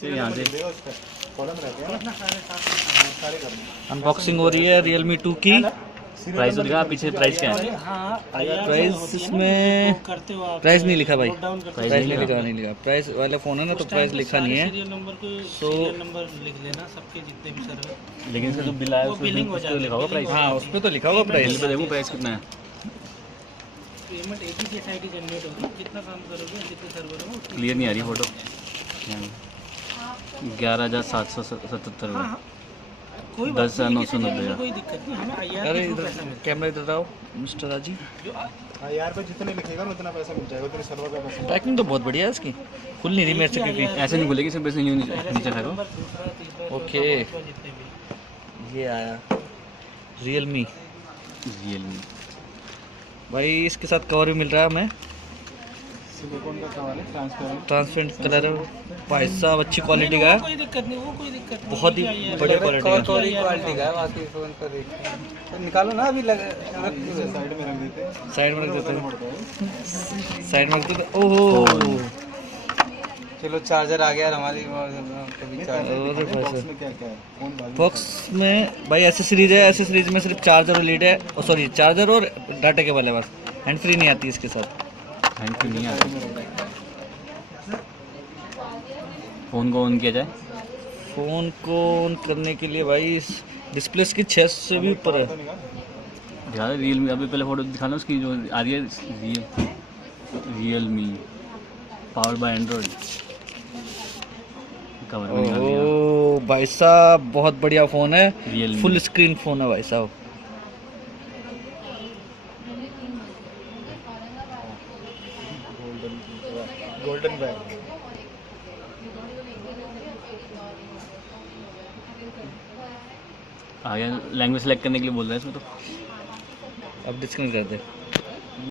फिर यहाँ से अनबॉक्सिंग हो रही है Realme 2 की। प्राइस तो लिखा पीछे, प्राइस क्या है? प्राइस इसमें प्राइस नहीं लिखा भाई, प्राइस नहीं लिखा। प्राइस वाला फ़ोन है ना, तो प्राइस लिखा नहीं है। सो नंबर लिख लेना सबके जितने भी सर्वर। लेकिन इसका जो बिल आया उसमें लिखा होगा प्राइस। हाँ, उस पर तो लिखा होगा प्राइस। बिल पे देखूँ प्राइस कितना है। पेमेंट एक ही SID जनरेट होगी, जितना काम करोगे जितने सर्वर हो। क्लियर नहीं आ रही फोटो। 11,777 रुपये, 10,990। कोई दिक्कत नहीं, हमें IR अरे के थ्रू इधर पैसा मिलता कैमरा इधर आओ मिस्टर राजी। IR पे जितने लिखेगा ना उतना पैसा मिल जाएगा, उतने सर्वर का पैसा। पैकिंग तो बहुत बढ़िया है इसकी, खुल नहीं रही मेरे से क्योंकि ऐसे नहीं खुलेगी, सिर्फ ऐसे यूँ नीचे फेंको। ओके, ये आया Realme भाई। इसके साथ कवर भी मिल रहा है हमें, सिलिकॉन का कवर है, ट्रांसपेरेंट कलर है भाई साहब, अच्छी क्वालिटी का है। कोई दिक्कत नहीं, वो कोई दिक्कत नहीं, बहुत ही बढ़िया क्वालिटी का। थोड़ी क्वालिटी का है, बाकी फोन पर तो निकालो ना अभी साइड में रख देते हैं। साइड में रख देते हैं, साइड में रख देते हैं। ओहो, चलो चार्जर आ गया हमारी कभी चार्जर। बॉक्स में क्या क्या है? फोन बाद में बॉक्स में भाई एसेसरीज है। एसेसरीज में सिर्फ चार्जर और लीड है, सॉरी चार्जर और डाटा केबल है बस। हैंड फ्री नहीं आती इसके साथ, हैंड फ्री नहीं आती। फ़ोन को ऑन किया जाए, फ़ोन को ऑन करने के लिए भाई डिस्प्ले की 6 से भी ऊपर है। दिखा Realme, अभी पहले फोटो दिखाना उसकी जो आ रही है। Realme powered by Android, cover में निकाल दिया। ओ भाई साहब, बहुत बढ़िया फ़ोन है, फुल स्क्रीन फ़ोन है भाई साहब। Golden bag. आ गया, लैंग्वेज सेलेक्ट करने के लिए बोल रहा है इसमें तो। अब डिस्कनेक्ट कर दे।